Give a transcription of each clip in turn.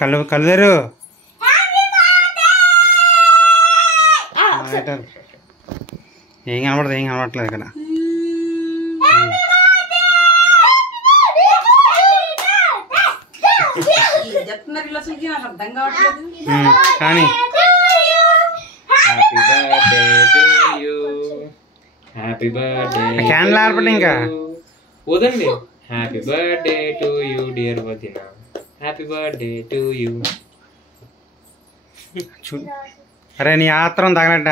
కళ్ళు తెరు. ఏం కనబడదు, ఏం కనబడట్లేదు ఇక్కడ. కానీ క్యాండిల్ ఆర్పండి ఇంకా వదండి. Happy birthday to you dear వదిన, హ్యాపీ బర్త్డే టు యూ. అరే నీ ఆత్రం తగలట.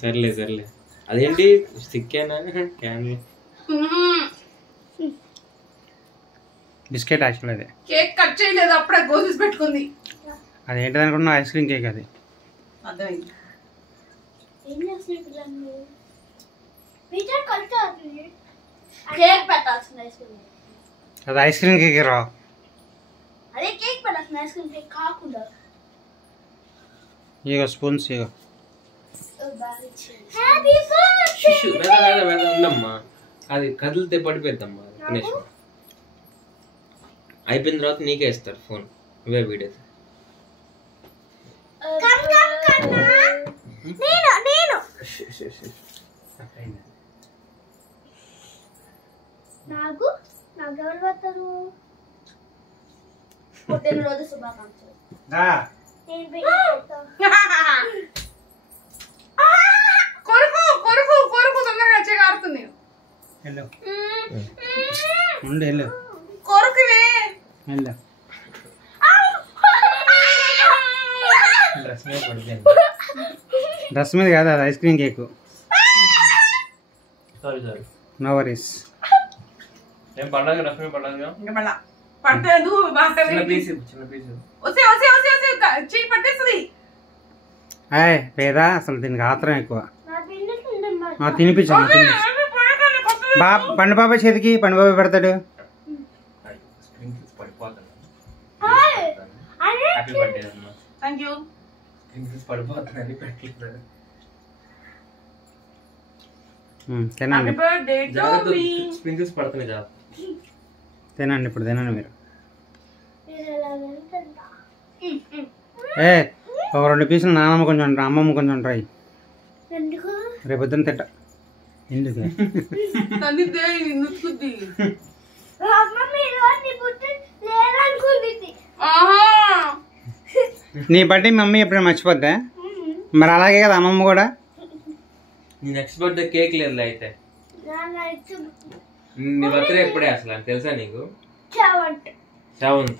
సర్లే సర్లే. అదేంటి స్టిక్కేనా క్యాండిల్? బిస్కెట్ యాక్చువల్ అదే. కేక్ కట్ చేయలేదు, అప్పుడే గోసేసి పెట్టుకుంది. అదేంటిది అనుకుంటున్నా? ఐస్ క్రీమ్ కేక్ అది. అర్థమైంది. కేక్ పెట్టాల్సింది ఐస్ క్రీమ్. అది ఐస్ క్రీమ్ కేక్ రా. అదే కేక్ పెట్టాల్సింది ఐస్ క్రీమ్ కేక్ కాకుండా. ఇగో స్పూన్స్ ఇగో. Happy birthday. ఉందమ్మా, అది కదిలితే పడిపోద్దమ్మా. అయిపోయిన తర్వాత నీకే ఇస్తారు ఫోన్, ఇవే వీడియో. నాకు ఎవరు పెడతారు? పుట్టినరోజు శుభాకాంక్షలు. కొరుకు కొరుకు కొరుకు, తొందరగా చెగారుతుంది. కొరుకువే. డ్రెస్ మీద కాదు, అది ice cream cake. Sorry sorry, no worries. ఏం పండగ? డ్రెస్ మీద పండగ ఇంకా మళ్ళా పట్టలేదు. చిన్న పీస్ చిన్న పీస్ వస్తే వస్తే వస్తే వస్తే చెయ్యి పట్టేస్తుంది. అయ్యే పేదా, అసలు దీనికి ఆత్రం ఎక్కువ. తినిపించండి. పండు బాబాయ్ చేతికి పండు బాబాయ్ పెడతాడు. హ్యాపీ బర్త్డే అమ్మా. Thank you. పడిపోతుందని పెట్టలేదు. తినండి. హ్యాపీ బర్త్డే టు మీ. స్ప్రింకిల్స్ పడుతున్నాయి కదా. తినండి ఇప్పుడు, తినండి మీరు. ఒక 2 పీసులు నానమ్మ కొంచెం ఉంటాయి, అమ్మమ్మ కొంచెం ఉంటాయి. రేపు పొద్దున్న తింటా. ఎందుకు? నీ బర్త్డే మమ్మీ ఎప్పుడైనా మర్చిపోద్దా? మరి అలాగే కదా అమ్మమ్మ కూడా. నీ నెక్స్ట్ బర్త్డే కేక్ లేదు అయితే. నీ బర్త్డే ఎప్పుడే అసలు తెలుసా నీకు? 7th.